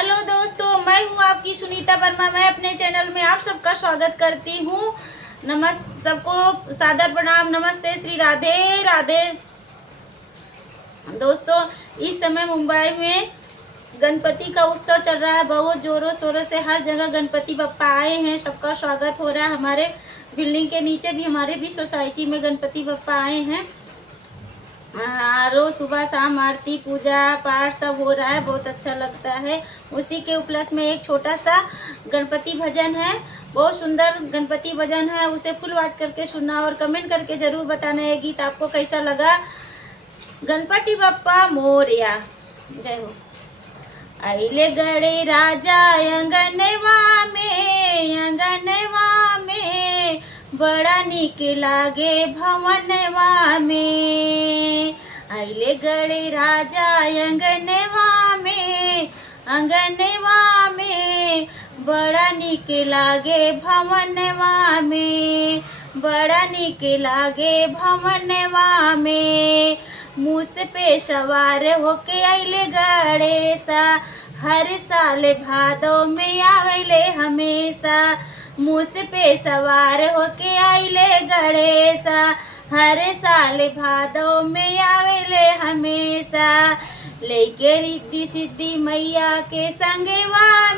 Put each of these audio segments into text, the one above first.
Hello दोस्तों, मैं हूँ आपकी सुनीता वर्मा। मैं अपने चैनल में आप सबका स्वागत करती हूँ। सबको सादर प्रणाम, नमस्ते, श्री राधे राधे। दोस्तों, इस समय मुंबई में गणपति का उत्सव चल रहा है। बहुत जोरों शोरों से हर जगह गणपति बप्पा आए हैं। सबका स्वागत हो रहा है। हमारे बिल्डिंग के नीचे भी, हमारे भी सोसाइटी में गणपति बप्पा आए हैं। रोज सुबह शाम आरती पूजा पाठ सब हो रहा है। बहुत अच्छा लगता है। उसी के उपलक्ष्य में एक छोटा सा गणपति भजन है। बहुत सुंदर गणपति भजन है। उसे फुल आवाज करके सुनना और कमेंट करके जरूर बताना ये गीत आपको कैसा लगा। गणपति बप्पा मोरया। जय हो। आइले गणे राजा अंगनवा में बड़ा निक लागे भवनवा में। आइले गणे राजा अंगनवा में बड़ा निक लागे भवनवा में। बड़ा निक लागे भवनवा में। मूस पे सवार होके आइले गणेशा, हर साल भादो में आवेले हमेशा। मूस पे सवार होके आइले गणेशा, हर साल भादो में आवेले हमेशा। लेके रिद्धि सिद्धि मैया के संगवा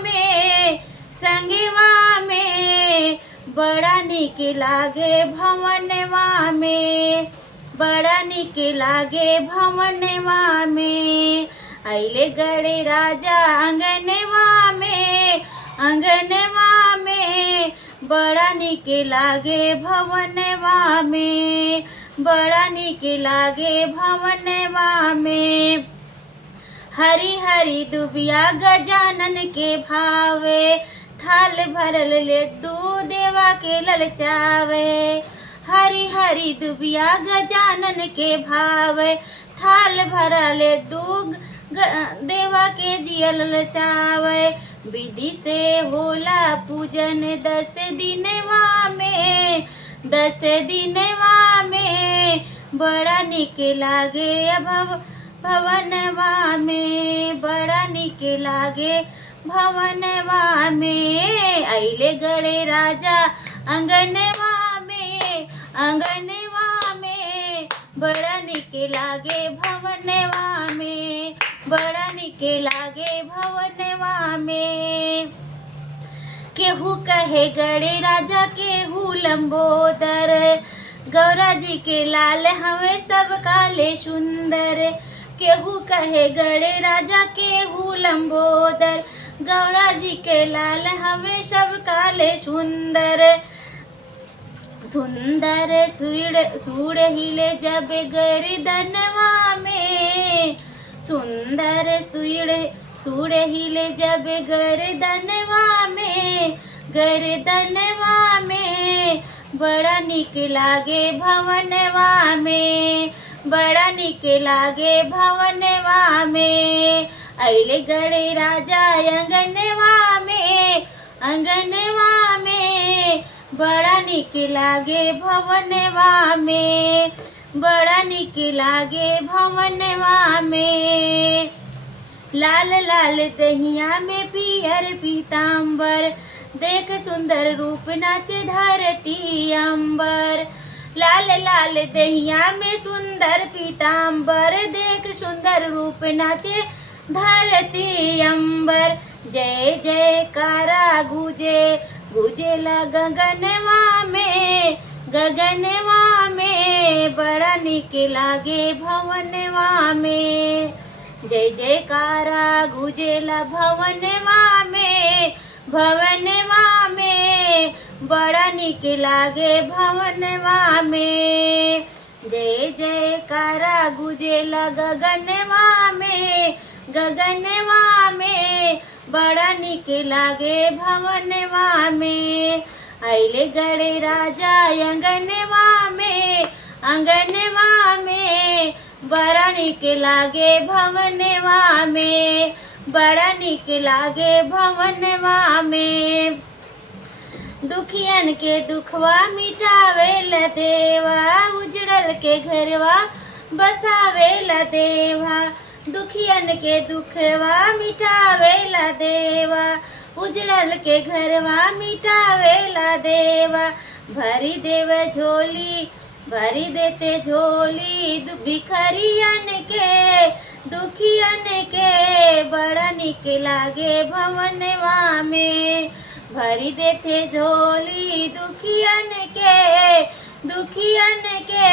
में बड़ा निक लागे भवनवा में। बड़ा निक लागे भवनवा में। आइले गणे राजा अंगनवा में बड़ा निक लागे भवनवा में। बड़ा निक लागे भवनवा में। हरी हरी दुबिया गजानन के भावे, थाल भरल लड्डू देवा के ललचावे। हरी हरी दुबिया गजानन के भावे, थाल भरा लड्डू देवा के जिया ललचावे। विधि से होला पूजन 10 दिनवा में बड़ा निक लागे भवनवा में। बड़ा निक लागे भवनवा में। आइले गणे राजा अंगनवा में बड़ा निक लागे भवनवा में। बड़ा निक लागे भवनवा में। केहू कहे गणे राजा केहू लंबोदर, गौरा जी के लाल हमें सब काले सुंदर। केहू कहे गणे राजा केहू लंबोदर, गौरा जी के लाल हमें सब काले सुंदर। सुंदर सूर हिले जब गर्दनवा में। सुंदर सूर हिले जब गर्दनवा में बड़ा निक लागे भवनवा में। बड़ा निक लागे भवनवा में। आइले गणे राजा अंगनवा में बड़ा निक लागे भवनवा में। बड़ा निक लागे भवनवा में। लाल लाल दहिया में पियर पीताम्बर, देख सुंदर रूप नाचे धरती अंबर। लाल लाल दहिया में सुंदर पीताम्बर, देख सुंदर रूप नाचे धरती अंबर। जय जयकारा गुजेला गगनवा में बड़ा निक लागे भवनवा में। जय जयकारा गुजेला भवनवा में बड़ा निक लागे भवनवा में। जय जयकारा गुजेला गगनवा में बड़ा निक लागे भवनवा में। आइले गणे राजा अंगनवा में बड़ा निक लागे भवनवा में। बड़ा निक लागे भवनवा में। दुखियन के दुखवा मिटावेला देवा, उजड़ल के घरवा बसावेला देवा। दुखियन के दुखवा मिटावेला देवा, उजड़ल के घरवा मिटावेला देवा। भरी देवे झोली, भरी देते झोली भिखरियन के, दुखियन के बड़ा निक लागे भवनवा में। भरी देते झोली दुखियन के, दुखियन के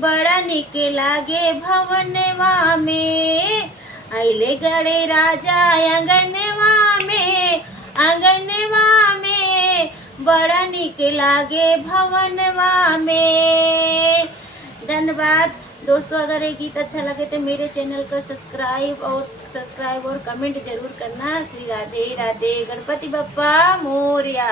बड़ा निक लागे भवनवा में। आइले गड़े राजा आंगनवा में, आंगनवा में बड़ा निक लागे भवनवा में। धन्यवाद दोस्तों। अगर ये गीत अच्छा लगे तो मेरे चैनल को सब्सक्राइब और कमेंट जरूर करना। श्री राधे राधे। गणपति बप्पा मोरया।